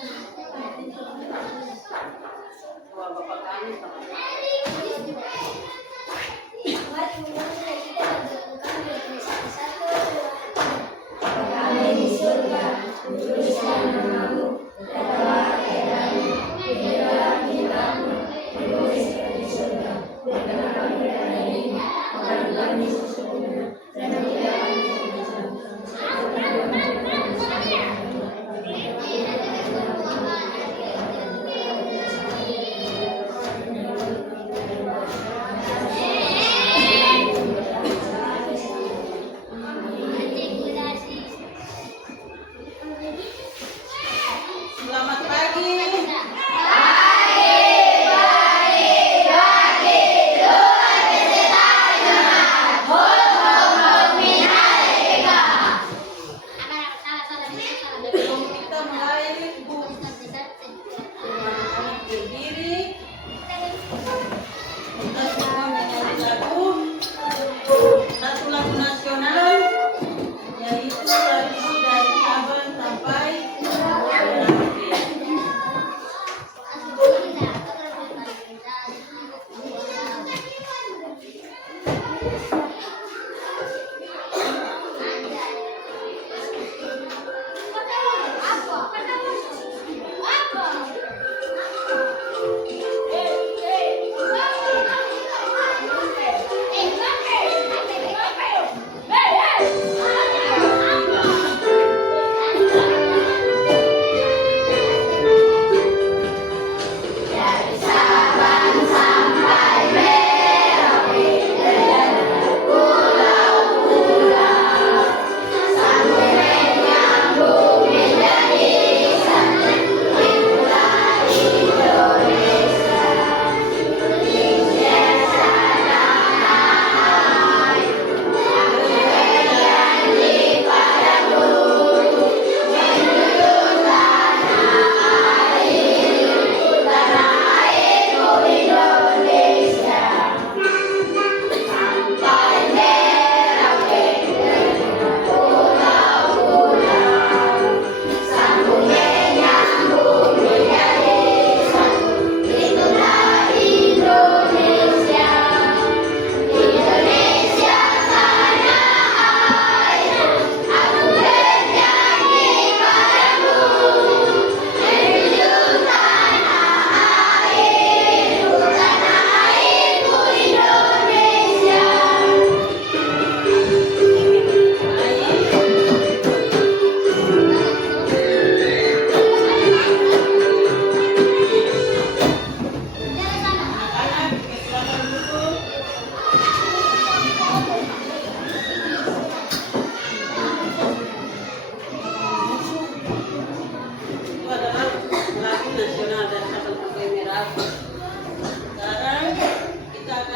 Bapak kami Kami di surga, dituliskan namamu, berkatalah keadaanmu, hiduplah hidupmu, ditulis di surga, bukan kami dan ini, maka kami sesungguhnya, dan tidak kami Selamat pagi. Sebelum kita mulai, Bu, anak-anak berdiri. Kita semua menyanyi satu lagu nasional, yaitu lagu dari Sabang sampai Merauke.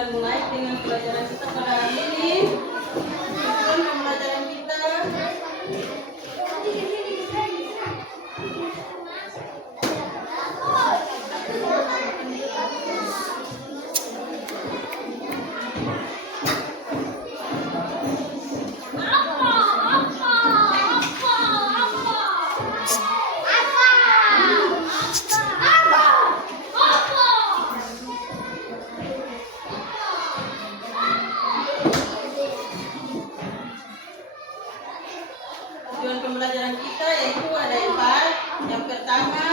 Mulai dengan pelajaran kita pada hari ini. Tujuan pembelajaran kita yaitu ada 4. Yang pertama,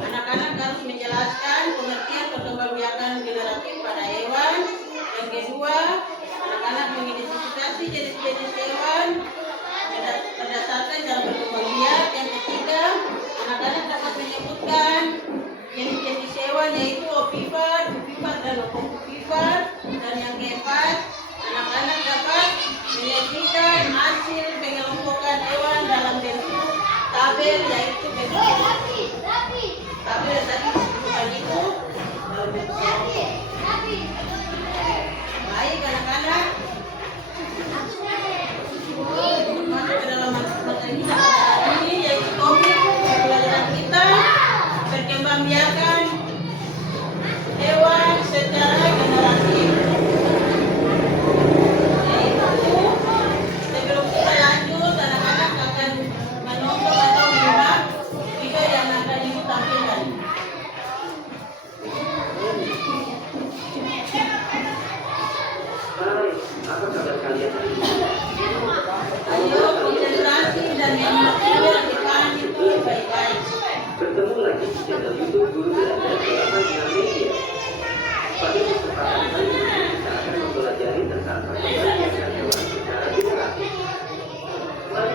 anak-anak harus menjelaskan pengertian perkembangbiakan generatif pada hewan. Yang kedua, anak-anak mengidentifikasi jenis-jenis hewan berdasarkan cara berkembang biak. Yang ketiga, anak-anak dapat menyebutkan jenis-jenis hewan yaitu ovipar, ovipar dan ovipar. Dan yang keempat, anak-anak dapat menyajikan hasil pengelompokan hewan dalam bentuk tabel, yaitu bentuk tabel yang tadi disebutkan itu dalam bentuk baik anak-anak. Masuk ke dalam materi kita hari ini, yaitu topik pelajaran kita perkembangbiakan hewan secara generatif. Sebelum kita lanjut, anak-anak akan menonton atau menyimak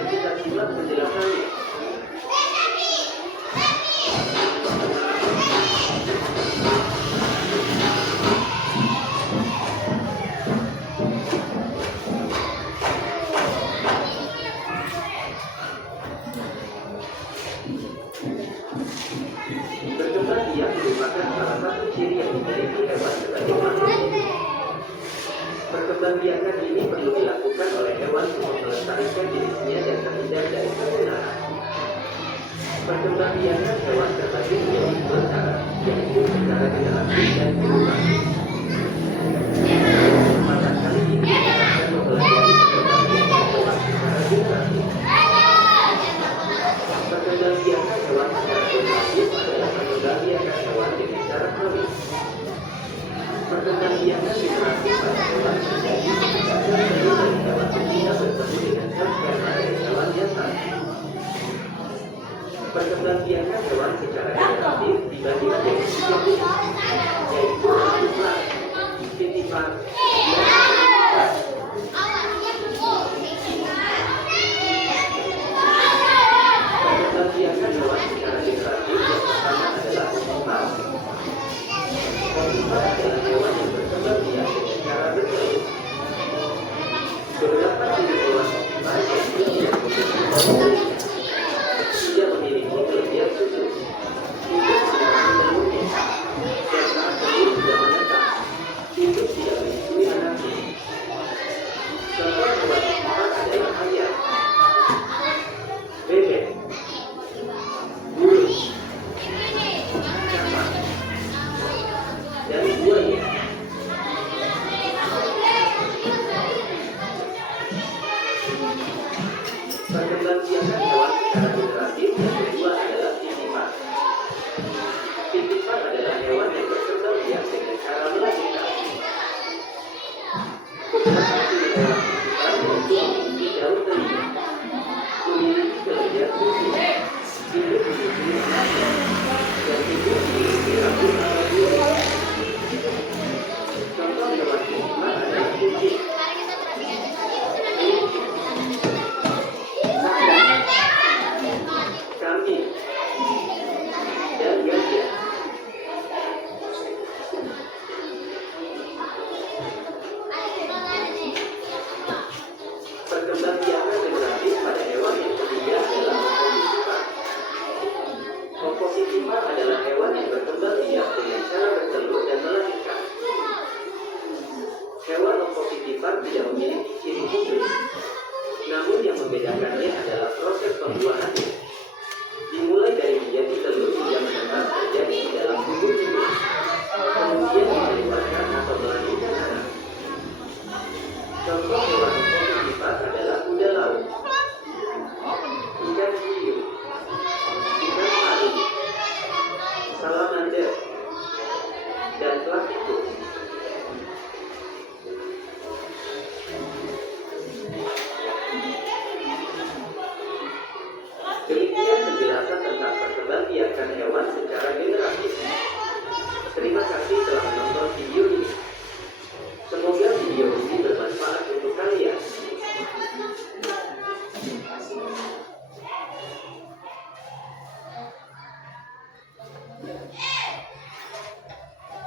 kita simak penjelasannya. Berkembang biak merupakan salah satu ciri yang dimiliki hewan sebagai makhluk. Perkembangbiakan ini perlu dilakukan oleh hewan untuk melestarikan dirinya dan terhindar dari kepunahan. Perkembangbiakan hewan terbagi menjadi dua cara, yaitu secara generasi dan perubahan. Kesempatan kali ini kita akan mempelajari perkembangbiakan hewan secara generasi. Perkembangbiakan hewan secara generasi adalah perkembangbiakan hewan dengan cara kronis. Perkembangbiakan generasi pada hewan terjadi ketika sel telur dari hewan betina bertemu dengan sel sperma dari hewan jantan. Perkembangbiakan hewan secara generatif dibagi menjadi tiga jenis, yaitu titipan, titipan, dan titipan. Perkembangbiakan hewan secara generatif yang pertama adalah titipan. Titipan adalah hewan yang berkembang biak dengan cara bertelur. Beberapa ciri hewan titipan yaitu tidak memiliki telurnya, tidak memiliki kelebihan susu, hidup tidak telurnya, dan saat telur sudah menetas, hidup tidak menyusui anaknya. Contoh hewan titipan adalah ayam, bebek, burung, capa, dan buaya. Perkembangbiakan hewan secara generatif yang kedua adalah titipan. Titipan adalah hewan yang berkembang biak dengan cara melahirkan. Beberapa ciri hewan titipan yaitu memiliki daun telinga, memiliki kelebihan susu, hidup menyusui anaknya, dan hidup memiliki rambut atau bulu. Contoh hewan titipan adalah kucing, kambing, dan gajah. Perkembangbiakan generatif pada hewan yang ketiga adalah opositipan. Opositipan adalah hewan yang berkembang biak dengan cara bertelur dan melahirkan. Hewan opositipan tidak memiliki ciri khusus, namun yang membedakannya adalah proses pembuahannya. Dimulai dari menjadi telur hingga menetas terjadi di dalam tubuh induk, kemudian dikeluarkan atau melahirkan anak. Contoh hewan opositipan adalah kuda laut, ikan hiu, ikan pari, salamander, dan platypus. Demikian penjelasan tentang perkembangbiakan hewan secara generatif. Terima kasih telah menonton video ini. Semoga video ini bermanfaat untuk kalian.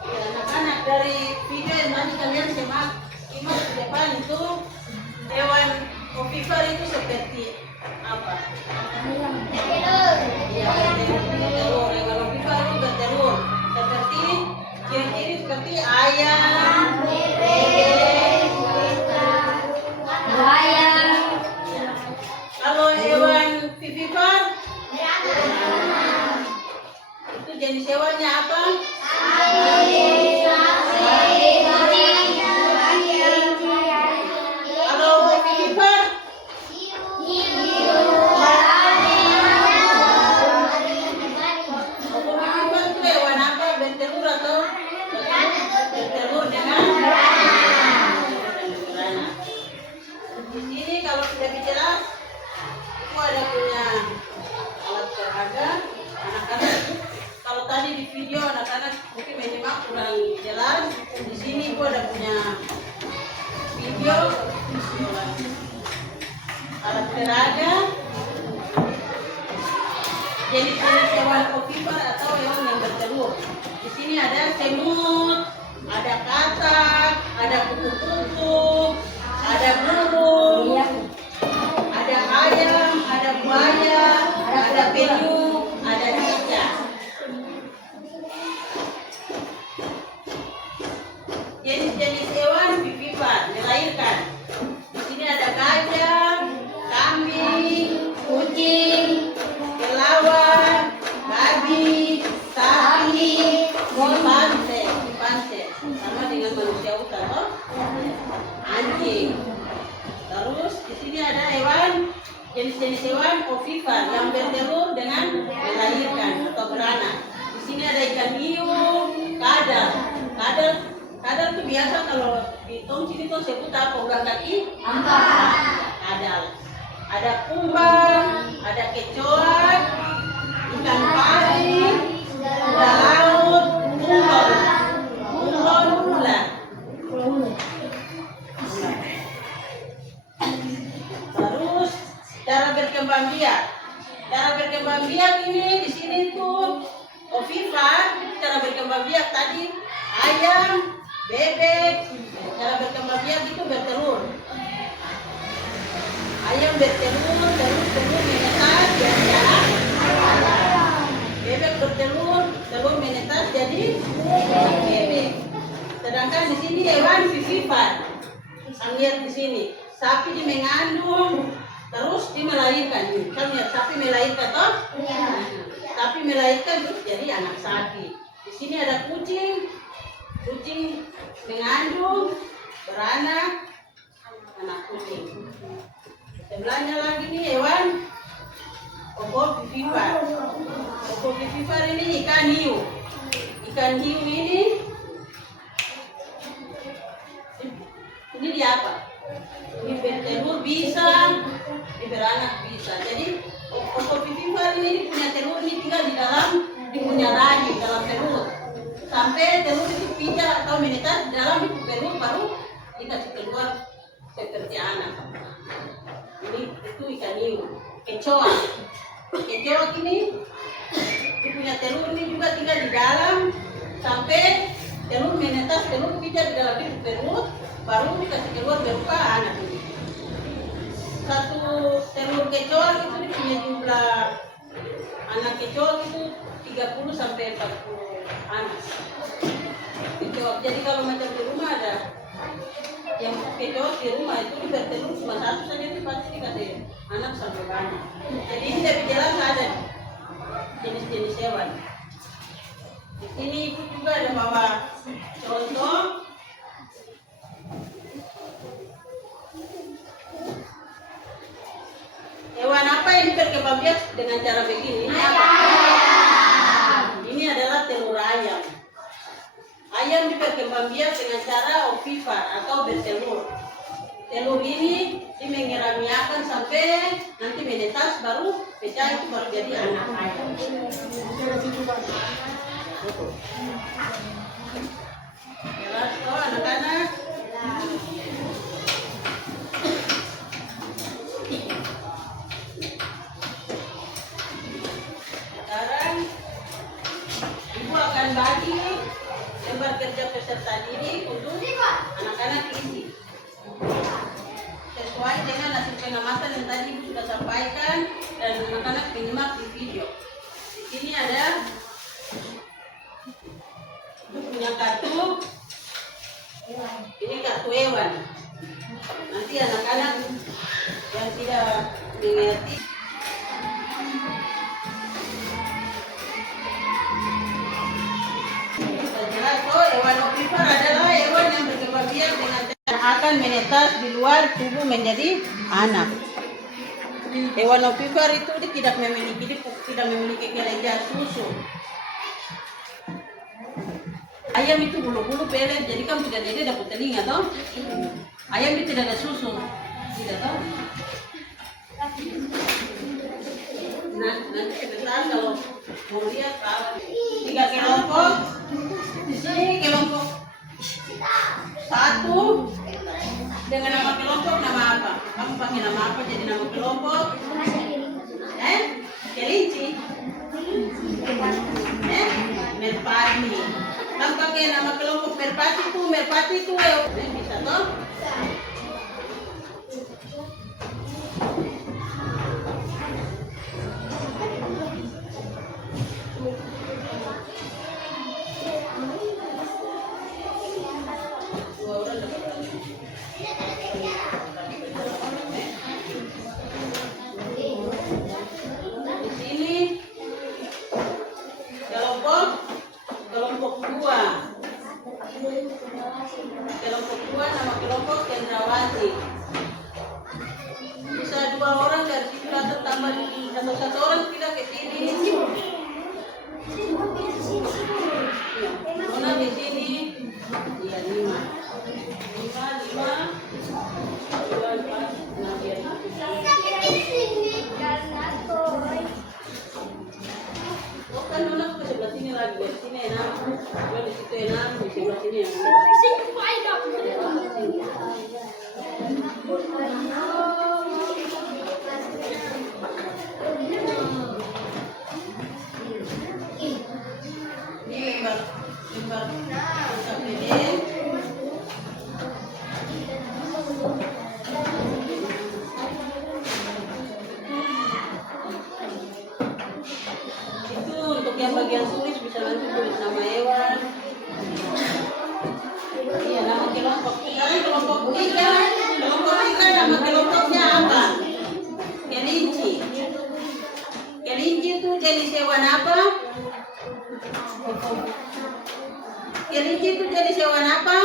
Ya, anak-anak, dari video yang tadi kalian simak di depan itu hewan ovipar itu seperti apa? Ya, bertelur. Hewan ovipar itu bertelur. Seperti ciri-ciri seperti ayam, bebek, kalau hewan vivipar itu jenis hewannya apa? Kalau vivipar itu hewan apa? Bertelur atau bertelur dengan beranak. Di sini kalau sudah bicara, aku ada punya alat peraga anak-anak. Kalau tadi di video anak-anak mungkin menyimak jenis-jenis hewan ovipar atau hewan yang bertelur. Di sini ada semut, ada katak, ada kupu-kupu, ada burung, ada ayam, ada buaya, ada penyu, ada cicak. Jenis-jenis hewan vivipar melahirkan. Di sini ada gajah, kambing, kucing, kelawar, babi, sapi, simpanse, sama dengan manusia hutan, toh? Anjing. Terus di sini ada hewan jenis-jenis hewan ovipar yang bertelur dengan melahirkan atau beranak. Di sini ada ikan hiu, kadal. Kadal itu biasa kalau di tongcing itu sebut apa? Ulang kaki? Kadal. Ada kumbang, ada kecoa, ikan pari, kuda laut, bunglon, ular. Terus cara berkembang biak. Cara berkembang biak ini di sini tuh ovipar. Cara berkembang biak tadi ayam, bebek. Cara berkembang biak itu bertelur. Ayam bertelur, telur menetas jadi anak. Bebek bertelur, telur menetas jadi bebek. Sedangkan di sini hewan vivipar. Sanggir di sini. Sapi dia mengandung, terus dia melahirkan. Kan lihat sapi melahirkan toh? Sapi melahirkan terus jadi anak sapi. Di sini ada kucing. Kucing mengandung, beranak, anak kucing. Sebelahnya lagi nih hewan ovipar. Ovipar ini ikan hiu. Ikan hiu ini dia apa? Ini bertelur bisa, ini beranak bisa. Jadi ovipar ini punya telur ini tinggal di dalam, di punya rahim dalam telur. Sampai telur itu pijak atau menetas di dalam itu telur baru dikasih keluar seperti anak. Ini itu ikan hiu. Kecoa ini punya telur ini juga tinggal di dalam sampai telur menetas, telur pijak di dalam itu telur baru dikasih keluar berupa anak ini. Satu telur kecoa itu punya jumlah anak kecoa itu 30 sampai 40 anak. Kecoa. Jadi kalau macam di rumah ada yang kecoa di rumah itu bertelur cuma satu saja itu pasti dikasih anak sampai banyak. Jadi ini lebih jelas ada jenis-jenis hewan. Di sini ibu juga ada bawa contoh hewan apa yang berkembang biak dengan cara begini? Ini apa? Ini adalah telur ayam. Ayam berkembang biak dengan cara ovipar atau bertelur. Telur ini dimengeramiakan sampai nanti menetas baru pecah itu baru jadi anak ayam. Jelas toh anak-anak? Sekarang ibu akan bagi lembar kerja peserta diri untuk anak-anak isi sesuai dengan hasil pengamatan yang tadi ibu sudah sampaikan dan anak-anak menyimak di video. Di sini ada ibu punya kartu, ini kartu hewan. Nanti anak-anak yang tidak mengerti jelas. Oh, hewan ovipar adalah hewan yang berkembang biak dengan cara akan menetas di luar tubuh menjadi anak. Hewan ovipar itu tidak memiliki kelenjar susu. Ayam itu bulu-bulu pelet, jadi kan tidak jadi dapat telinga toh. Ayam itu tidak ada susu, tidak tahu. Nah, nanti kebetulan kalau mau lihat tahu. 3 kelompok. Di sini kelompok 1 dengan nama kelompok nama apa? Kamu pakai nama apa jadi nama kelompok? Kelinci. pati itu ya. Bisa toh? Dua orang dapat lagi. Di sini kelompok dua. Kelompok dua nama kelompok Cendrawasih. Bisa dua orang dari situ atau tambah atau satu orang pindah ke sini. Nona di sini, iya 5. 5. Nah dia. Oh kan Nona ke sebelah sini lagi, di sini 6. Dua di situ 6, di sebelah sini yang 4. Ini lembar KPD. Itu untuk yang bagian tulis bisa nanti tulis nama hewan. Iya, nama kelompok. Sekarang kelompok 3. Kelompok 3 nama kelompoknya apa? Kelinci. Kelinci itu jenis hewan apa? Kelinci itu jenis hewan apa?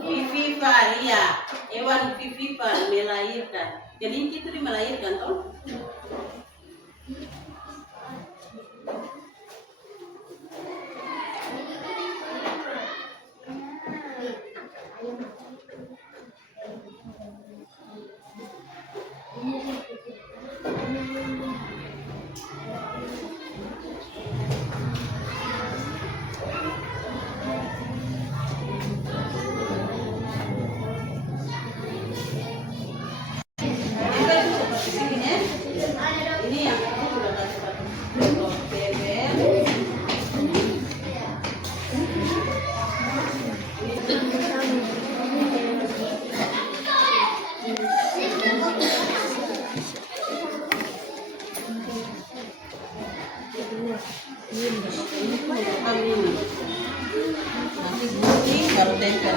Vivipar, ya. Hewan vivipar, melahirkan. Kelinci itu melahirkan, toh? Ini yang aku sudah kasih untuk bebek. Nanti gunting baru tempel.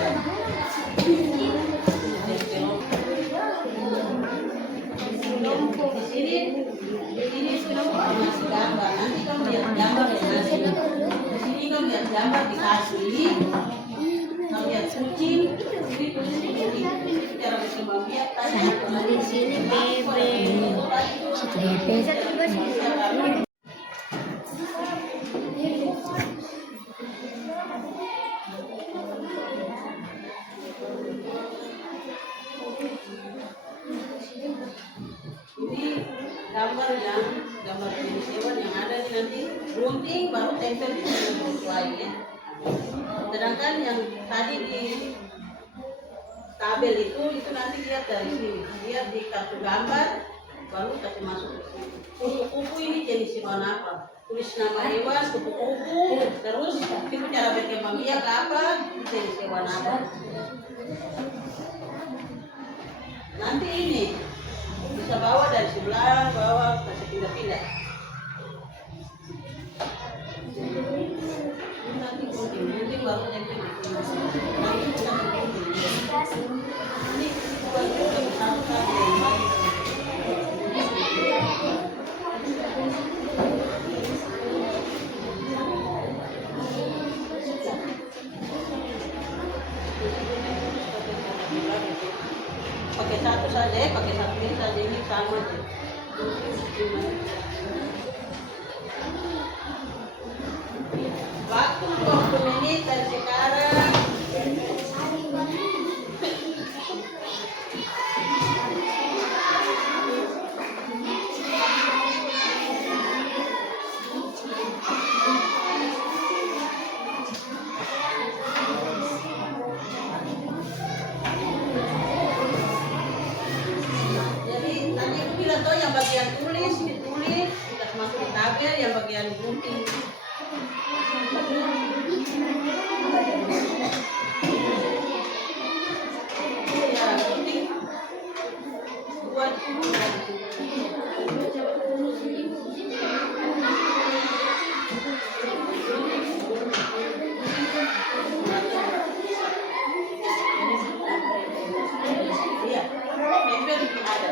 Di sini kamu masih gambar. Nanti kamu lihat gambar di sini. Di sini kamu lihat gambar dikasih. Kamu lihat kucing. Ini kucing. Cara berkembang biak tadi. Di sini bebek. Satu bebek. Satu bebek. Gambar jenis hewan yang ada di nanti gunting baru tempel di sini sesuai ya. Sedangkan yang tadi di tabel itu nanti lihat dari sini, lihat di kartu gambar baru kasih masuk ke sini. Kupu-kupu ini jenis hewan apa? Tulis nama hewan, kupu-kupu, terus itu cara berkembang biak apa? Jenis hewan apa? Nanti ini bisa bawa dari sebelah, bawa kasih pindah-pindah. Nanti gunting baru tempel. Ini baju yang satu pakai satu saja, pakai satu ini saja, ini sama aja. Waktu 20 menit dari sekarang. Yang bagian tulis ditulis, sudah masuk di tabel, yang bagian gunting Iya, tempel ada.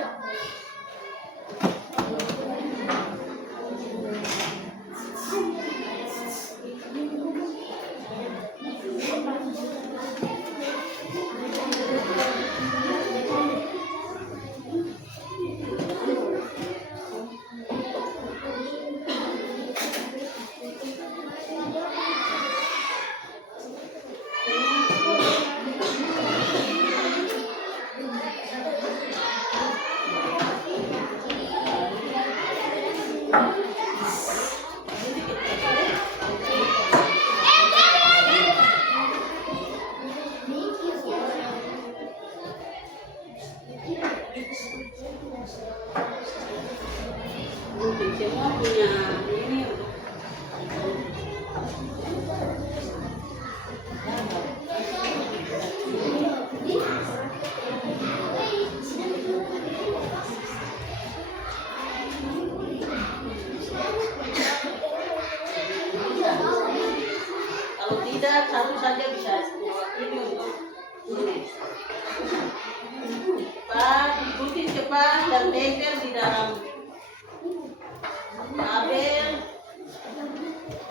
Semua punya ini. Kalau tidak, satu saja bisa ini untuk ini. Cepat, ikuti cepat dan tempel di dalam kabel.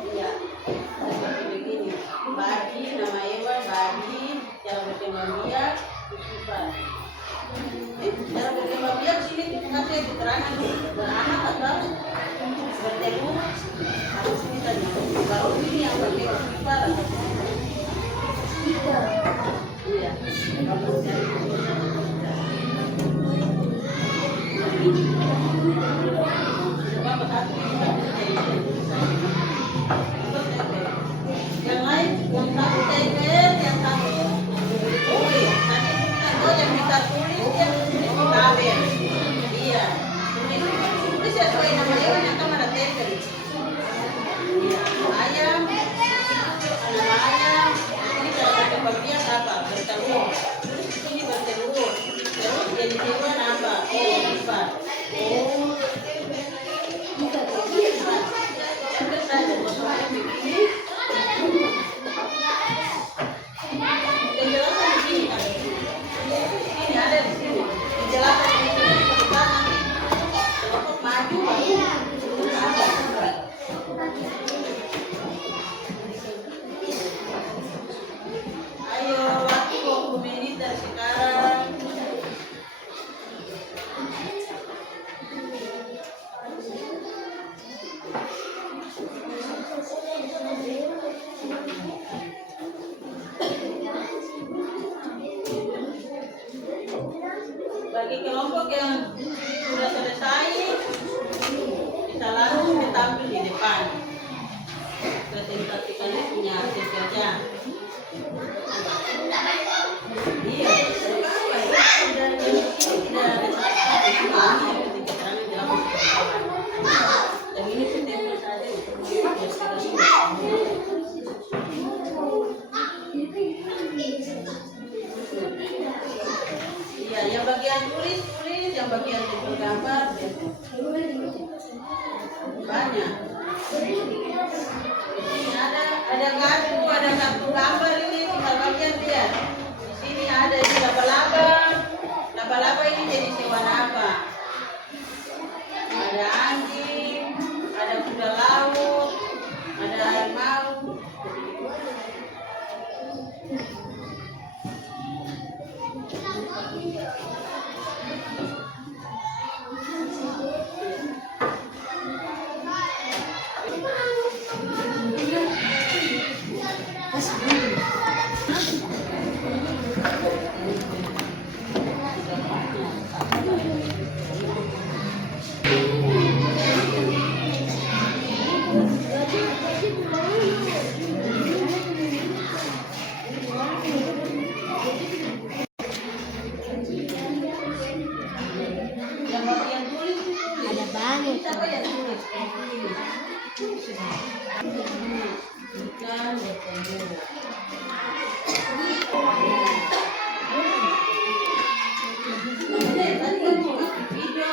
Iya, seperti begini. Bagi nama Ewa, bagi cara berkembang biak, cepat. Cara berkembang biak sini kasih keterangan beranak atau bertemu harus kita nyambung. Baru ini yang berkembang biak. Iya, kamu cari yang lain, yang satu tempel, yang satu tulis. Nanti kita yang kita tulis dia di kabel. Iya, tulis sesuai nama hewan yang kamu ada tempel. Iya, ayam, nama ayam. Ini cara berkembang biak apa? Bertelur. Terus ini bertelur. Terus jadi hewan apa? Lipat. Ayo, waktu 20 menit dari sekarang. Bagi kelompok yang sudah selesai, kita langsung tampil di depan. Presentasikan punya hasil kerja. Iya, dan ini setiap saja. Iya, yang bagian tulis, yang bagian tempel gambar, banyak. Ini ada kartu gambar ini tinggal bagian dia. Di sini ada ini laba-laba ini jadi hewan apa? Ada anjing, ada kuda laut, ada harimau. Video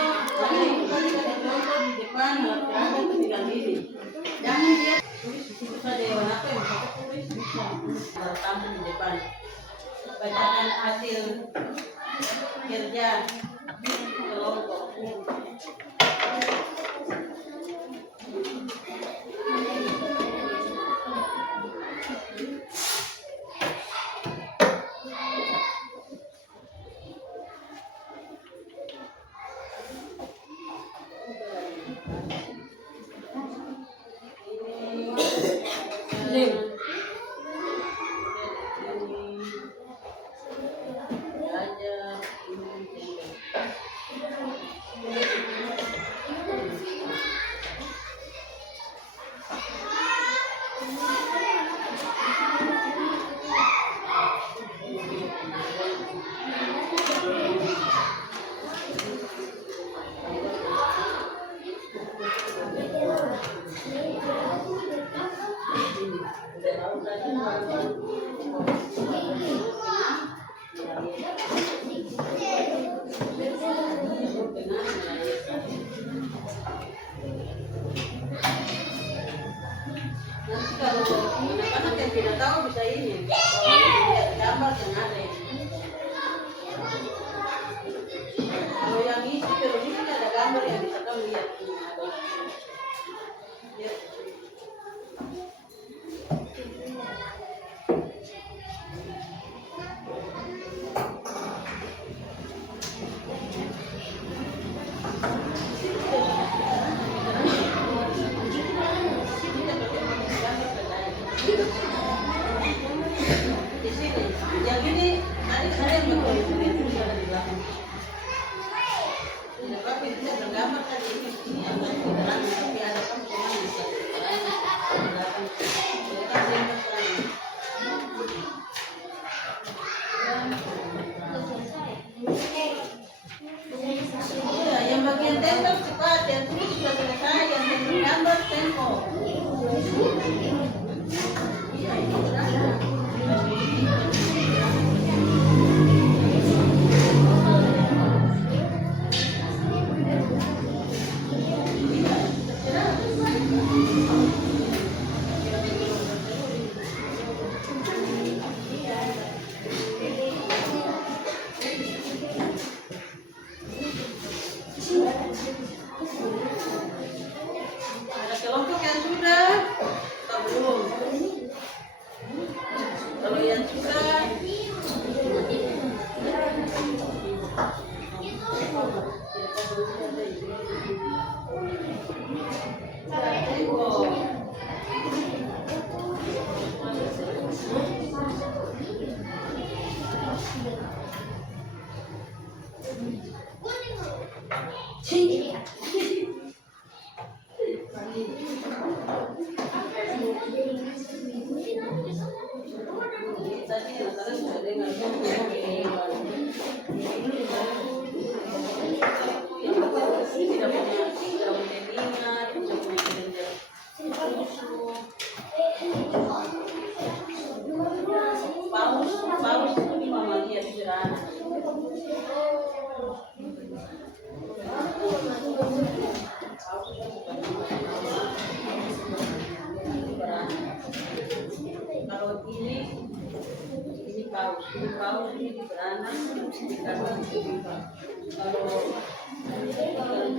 tampil di depan. Bacakan hasil kerja kelompok. Nanti kalau anak-anak yang tidak tahu bisa ini, lihat gambar yang ada ini. Kalau yang isi terus ini ada gambar yang bisa kamu lihat. Lihat. Di sini, yang ini ada yang betul yang tulisan di belakang. Tapi tidak tergambar tadi ini ada di dalam tapi ada kan cuma bisa di belakang. Jadi kan saya bertanya. Ya, yang bagian tempel cepat, yang tulis sudah selesai, yang gambar tempo. Ada kelompok yang sudah atau belum? Kalau yang sudah, tadi antara sudah dengar yang tidak punya minat, tidak punya kerja paus itu di Mamalia di Serana. Kalau ini paus ini di beranak, karena kalau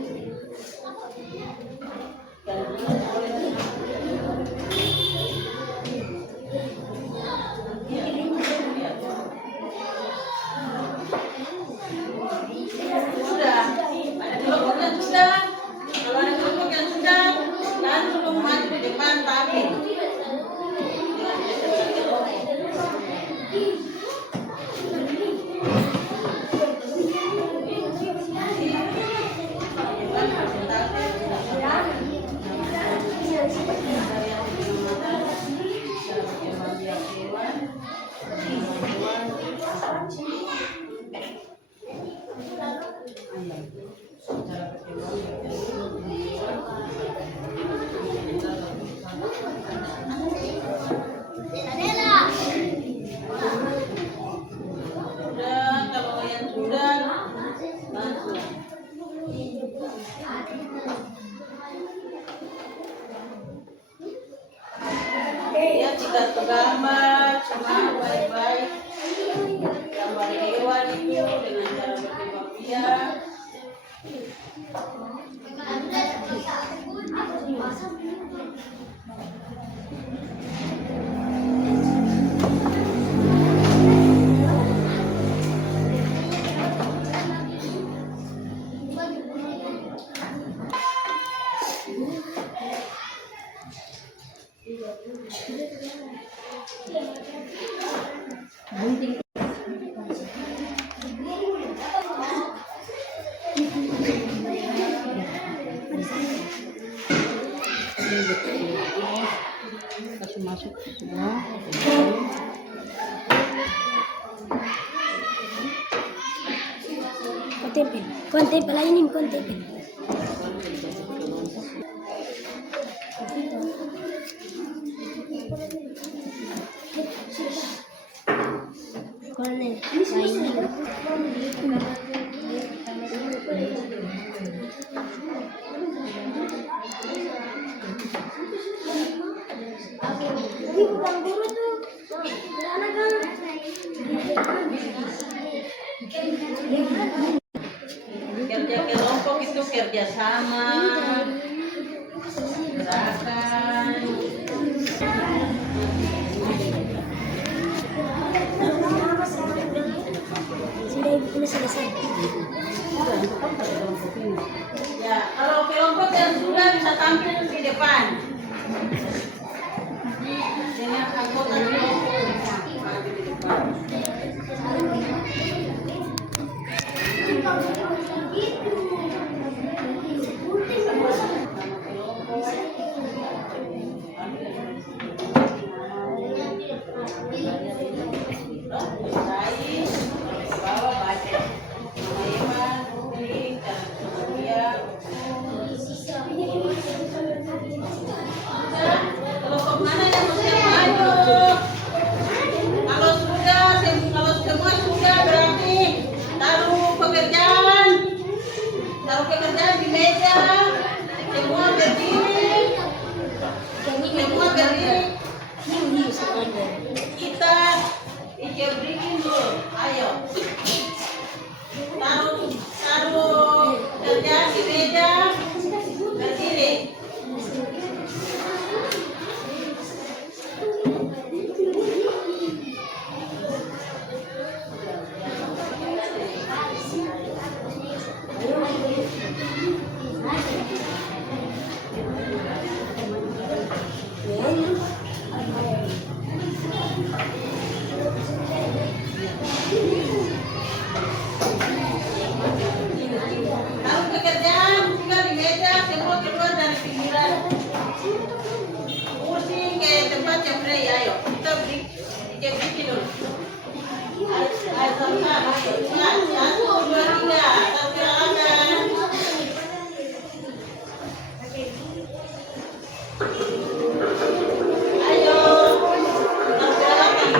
sudah ada kelompok yang sudah, kalau ada kelompok yang sudah langsung maju di depan tapi ya jika gambar sama baik-baik. Gambar hewan itu dengan cara berkembang biak. Kasih masuk semua. Kontempel ini kontempel. Kerja kelompok itu kerjasama, gerakan. Sudah ini selesai. Ya, kalau kelompok yang sudah bisa tampil di depan. Dengan anggota kelompok maju di depan. Kelompok mana yang mesti maju? Kalau semua sudah berarti taruh pekerjaan di meja, semua berdiri, kita bikin dulu, ayo taruh pekerjaan di meja, berdiri. Taruh pekerjaan juga di meja, semua keluar dari pinggiran. Kursi ke tempat yang free, ayo kita bikin dulu. Ayo sama-sama, 1, 2, 3, satu gerakan. Ayo, satu gerakan.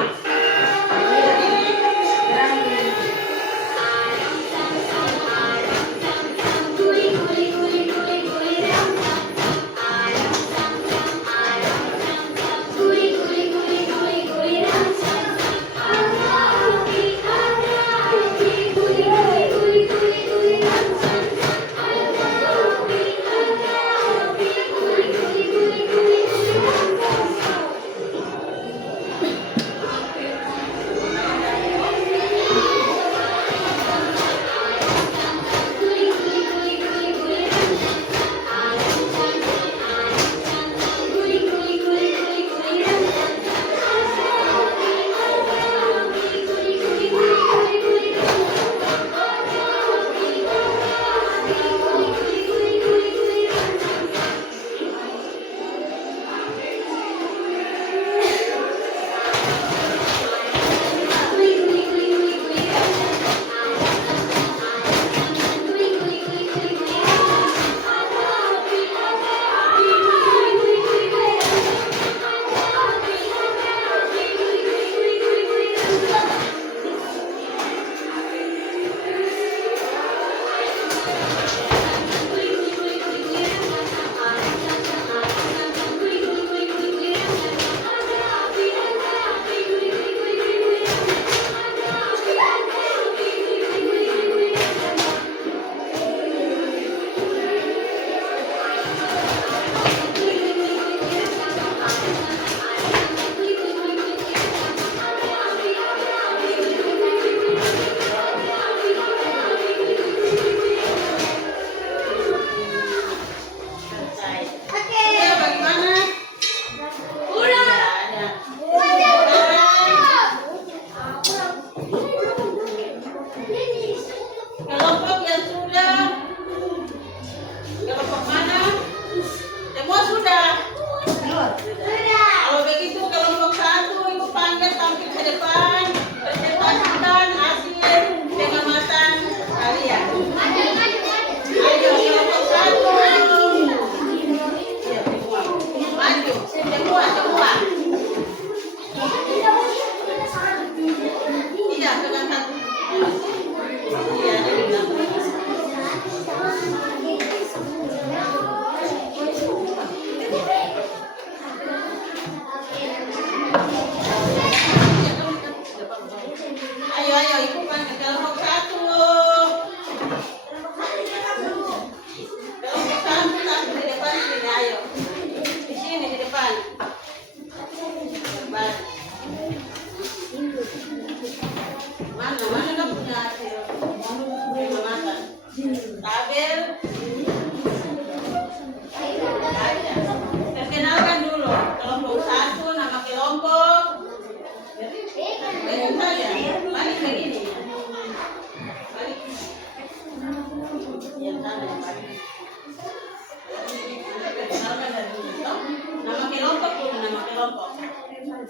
kelompok. Nama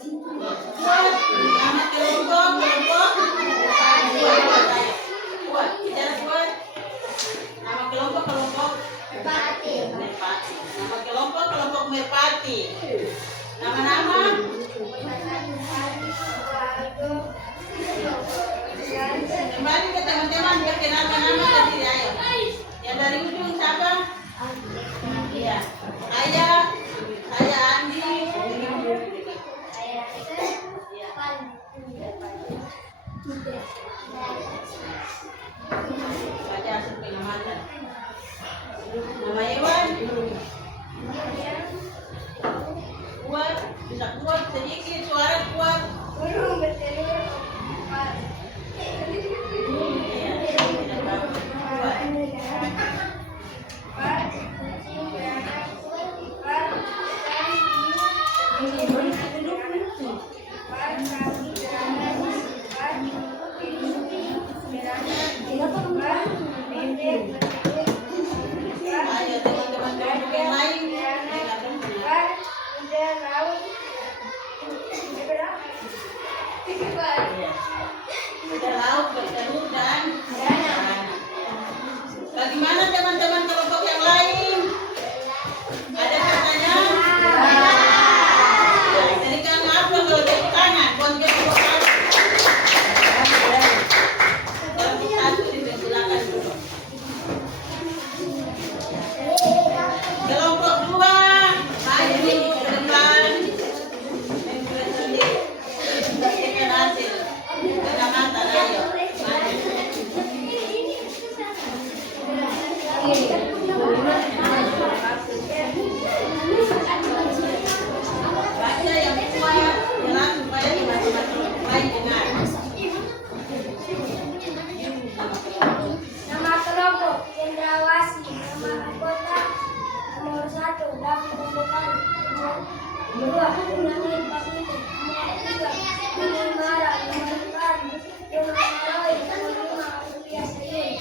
kelompok. Buat. Bicara buat. Nama kelompok. Merpati. Nama kelompok merpati. Nama-nama. Kembali ke teman-teman perkenalkan nama dan diri, ayo. Yang dari ujung siapa? Iya. Saya Andi. Baca hasil pengamatan. Nama hewan. Kuat, bisa kuat sedikit, suara kuat. Burung bertelur empat. Kucing beranak empat. Kambing beranak empat. Kelinci beranak empat. Bebek bertelur Ayo teman-teman yang lain. empat. Kuda laut Kuda laut, bertelur dan beranak. Bagaimana teman-teman kelompok yang lain? Ada pertanyaan? Jadi kan maaf kalau tepuk tangan, konjek tepuk tangan. Kelompok satu dipersilakan dulu. Kelompok dua, maju ke depan. Mempresentasikan hasil pengamatan, ayo. Baca yang kuat, jelas supaya teman-teman lain dengar. Nama kelompok Cendrawasih. Nama anggota nomor 1 David Pembukaan. Nomor 2 Unangin Pasifik. Nomor 3 Bini Mara. Nomor 4 Yunus Malawi. Nomor 5 Aulia Sayun.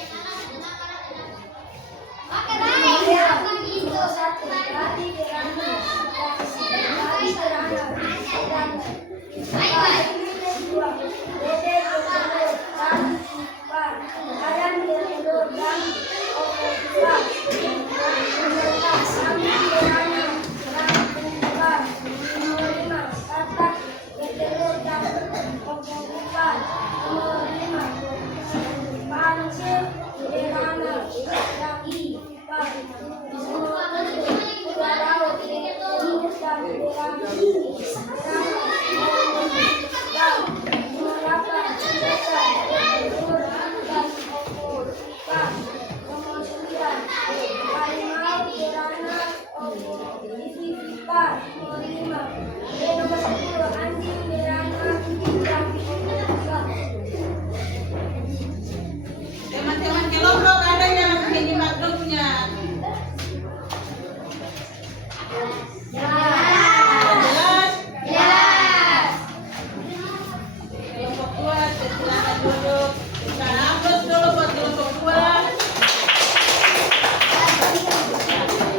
Nomor 1 Rati Kirana. Rati Kirana. Nomor 2 Dede Bertelur. Rati Simpar. Adam Bertelur dan Okotua. Nomor 4 Sami Kirana. Rati Simpar. Nomor 5 Tatak Bertelur dan Okotua. Nomor 5 Pansir Kirana. Rati Simpar. Nomor 7 Kuda Laut. Linus dan Kirana. Nomor 8 Jasa Bertelur dan Okotua. Nomor 9 Harimau Kirana Okotua. Nomor 5 nomor 10 Anjing Kirana dan Okotua. Teman-teman kelompok ada yang menyimak dulunya. Jelas? Kelompok dua, silakan duduk. Kita hapus dulu buat kelompok dua.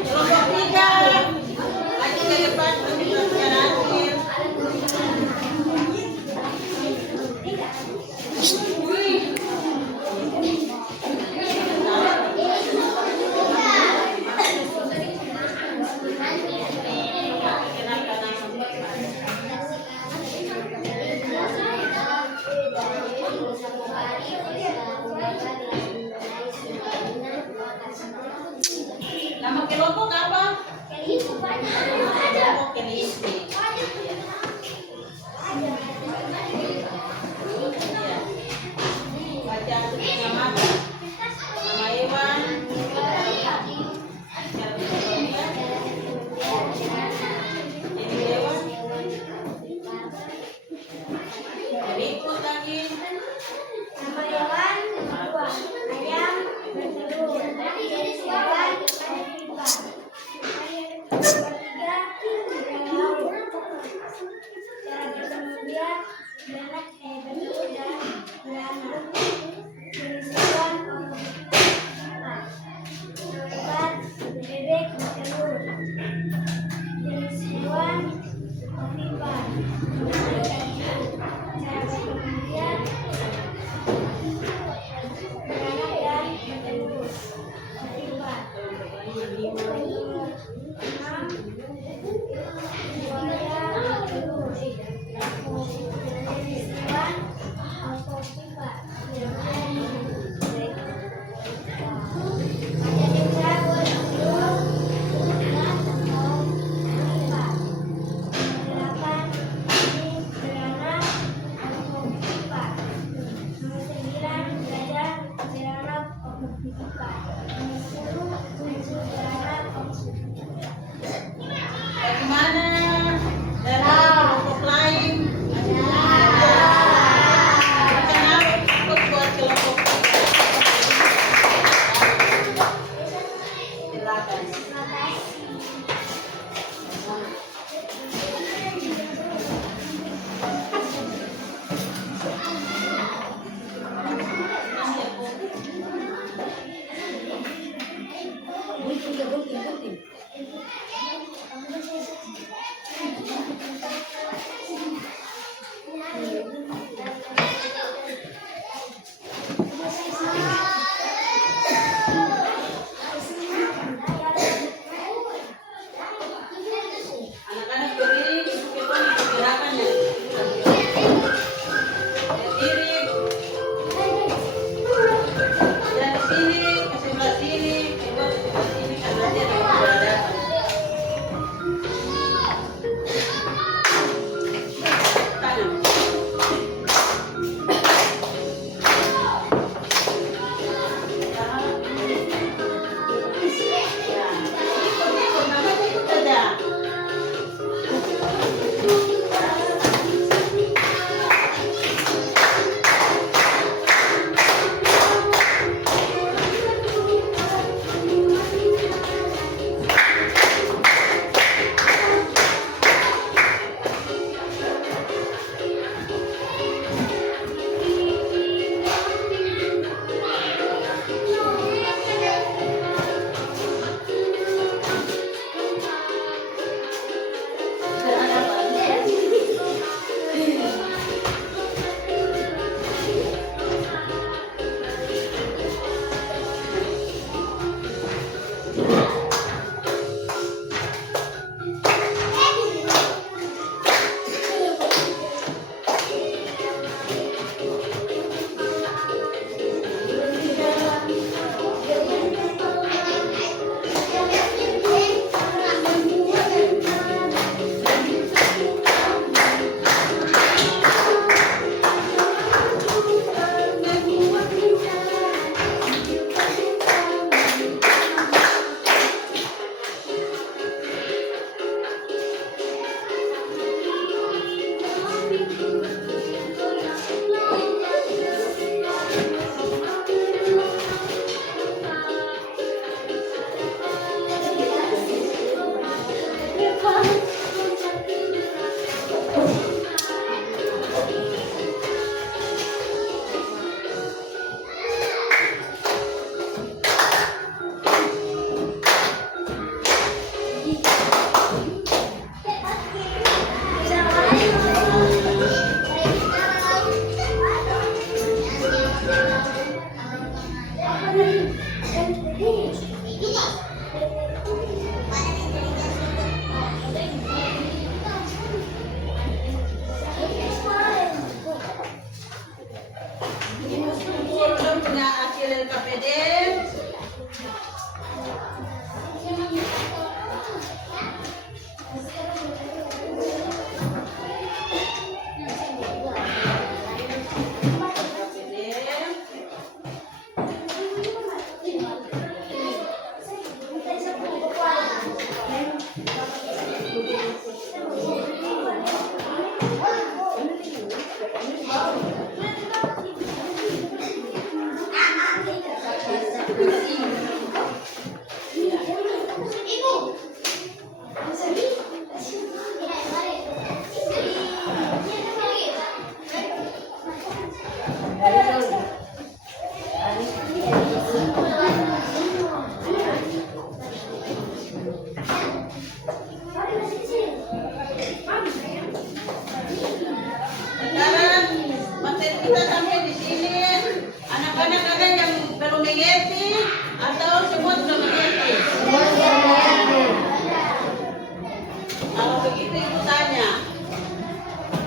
Kelompok tiga, maju ke depan untuk melakukan hasil. Nama kelompok apa? Kelompok kelinci. Baca pengamatan. Nama hewan. Ini hewan. Berikut lagi. Nama hewan 2 ayam bertelur. Hewan Nomor 3 kuda laut. Bagaimana dari kelompok lain? Kenapa ikut buat kelompok kita? Silakan. Anak-anak berdiri, kita gerakannya. Berdiri. Dari sini ke sebelah sini, kedua ke sebelah sini, kan nanti ada keberadaan. Tangan. Ya, ikut, namanya ikut saja. Belum punya hasil LKPD. Sekarang materi kita sampai di sini. Anak-anak ada yang belum mengerti atau semua sudah mengerti? Kalau begitu ibu tanya,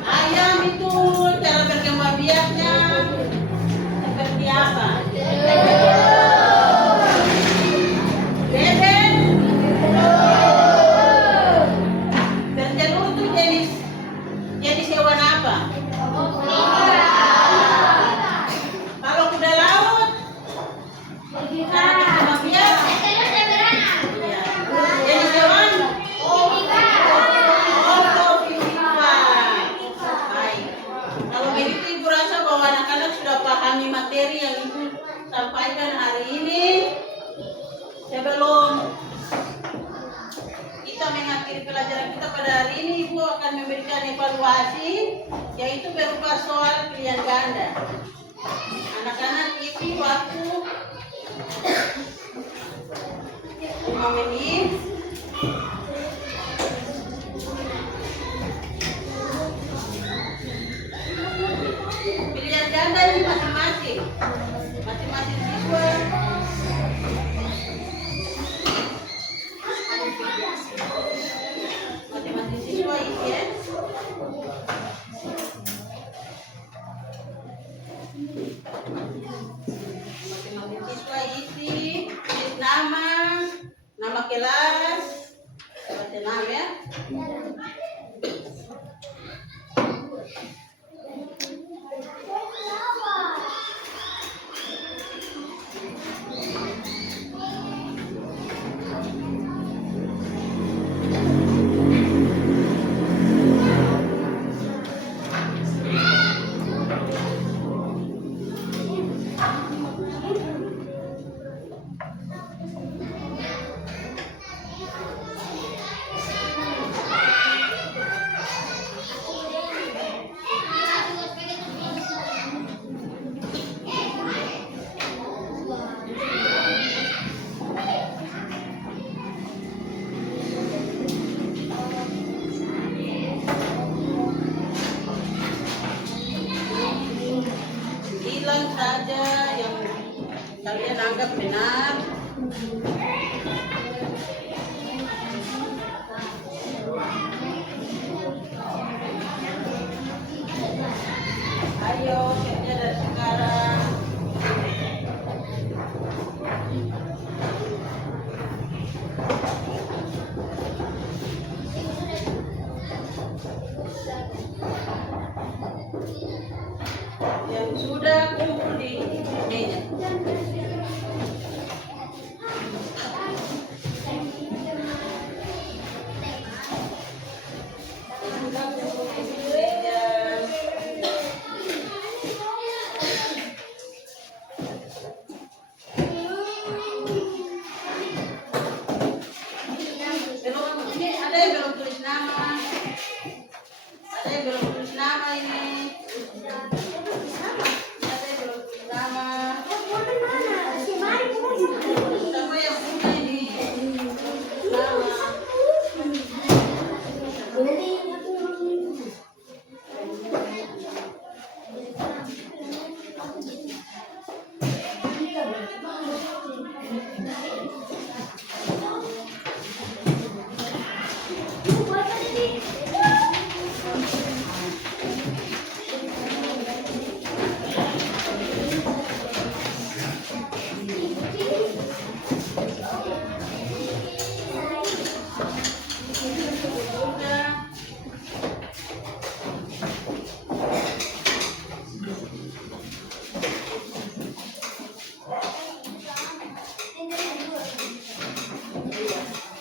ayam itu cara berkembang biaknya seperti apa? Bebek? Bertelur itu jenis hewan apa? Kalau kuda laut, cara berkembang biak sudah mengakhiri pelajaran kita pada hari ini, Ibu akan memberikan evaluasi, yaitu berupa soal pilihan ganda. Anak-anak isi waktu 5 menit. Pilihan ganda ini masing-masing siswa isi ya. Masing-masing siswa isi tulis nama kelas, baca nama ya. Bilang saja yang kalian anggap benar. Ayo kerja dari sekarang. Yang sudah kumpul di meja. Ada yang belum tulis nama. Ada yang belum tulis nama ini. Ada yang belum tulis nama. Sama yang punya ini. Nama.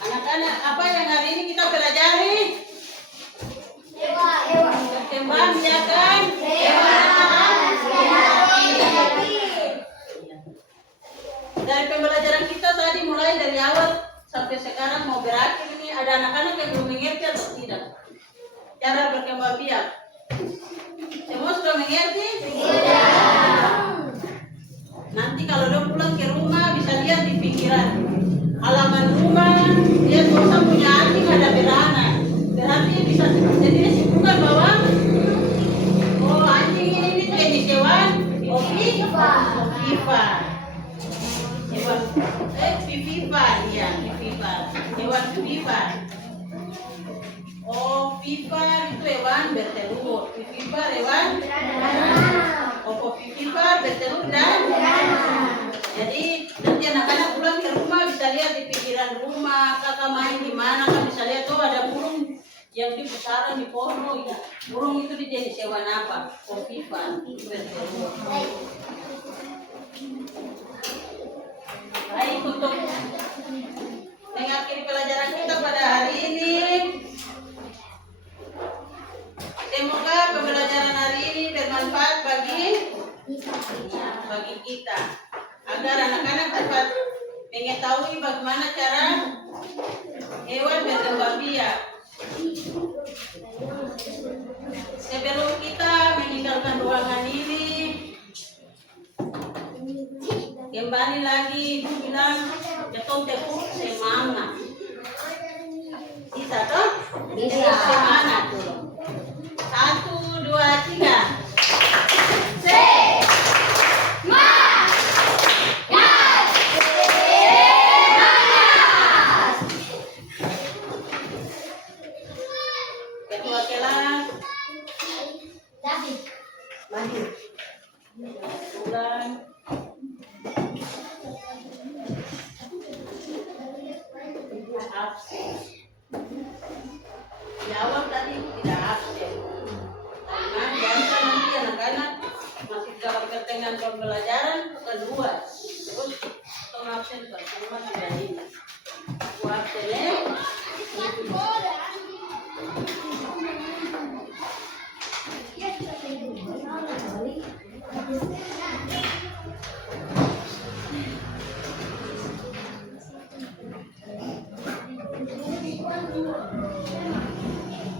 Anak-anak, apa yang hari ini kita pelajari? Perkembangbiakan dari pembelajaran kita tadi, mulai dari awal sampai sekarang mau berakhir ini, ada anak-anak yang belum mengerti atau tidak cara berkembang biak? Semua sudah mengerti? Nanti kalau dia pulang ke rumah bisa lihat di pikiran halaman rumah, dia bosan punya anjing ada beranak, berarti bisa jadi simpulkan bahwa oh anjing ini jenis hewan ovivipan, hewan vivipan, ya vivipan, hewan vivipan. Oh vivipar itu hewan bertelur, vivipar hewan vivipar bertelur dan jadi nanti anak-anak pulang ke rumah bisa lihat di pikiran rumah, kakak main di mana kan bisa lihat tuh ada burung yang di pusaran di pohon ya. Burung itu di jenis hewan apa? Vivipar bertelur. Baik, untuk mengakhiri pelajaran kita pada hari ini, semoga pembelajaran hari ini bermanfaat bagi kita, agar anak-anak dapat mengetahui bagaimana cara hewan berkembang biak. Sebelum kita meninggalkan ruangan ini, kembali lagi bilang jatuh tepuk semangat. Bisa toh? Bisa. Semangat tuh. 1, 2, 3. Ketua kelas David. Maju. ulang. Absen. Jawab tadi tidak absen. Karena biasa nanti anak-anak masih dalam ketengan pembelajaran kedua. Terus tong absen pertama tidak ini. Aku absen ya. Aku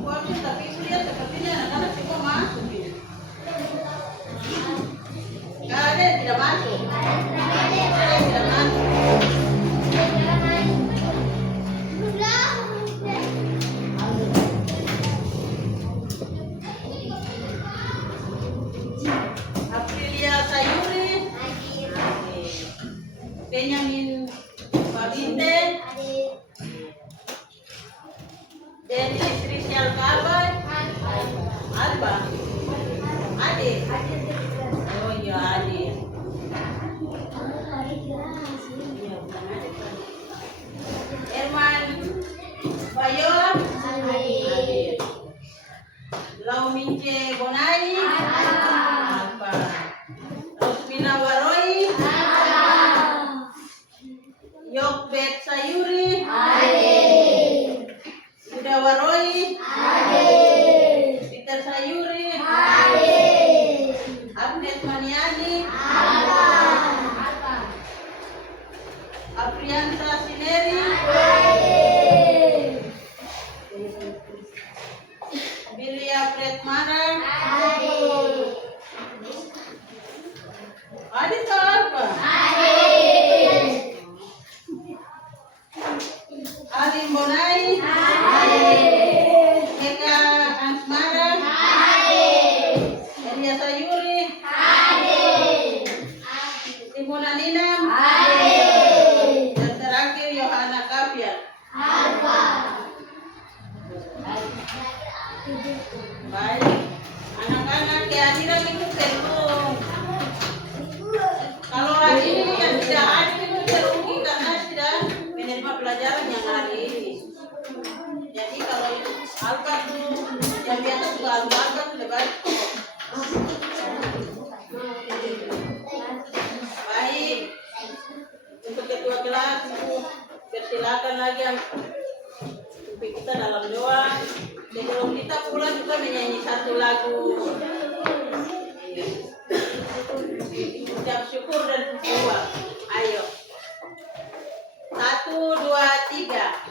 absen tapi itu dia sepertinya anak-anak semua masuk ini. Nggak ada yang tidak masuk. Ada yang tidak masuk. Aprilia Sayuri, Benyamin Babinte, Denny Trisal Kabar, Alba, Ade. Oh iya Ade. Iya, bukan Ade kan. Herman Bayo, Ade. Laumince Bonai, Alba. Rosmina Waroi, Yokbet Sayuri, Yuda Waroi, Peter Sayuri, Agnes Maniani, Apriansa Sineri, Bilia Pretmana, Adi apa? Alim Bonai, Eka Ansmara, Elia Sayuri, Timuna Ninam, dan terakhir Yohana Kapian. Baik, anak-anak kehadiran itu perlu. Kalau hari ini yang tidak hadir itu terugi karena tidak menerima pelajaran yang hari ini. Jadi kalau Alba tuh yang biasa suka Alba sudah baik. Baik, untuk ketua kelas persilakan lagi untuk kita dalam doa. Sebelum kita pulang juga menyanyi satu lagu ucap syukur dan berdoa. Ayo, 1, 2, 3.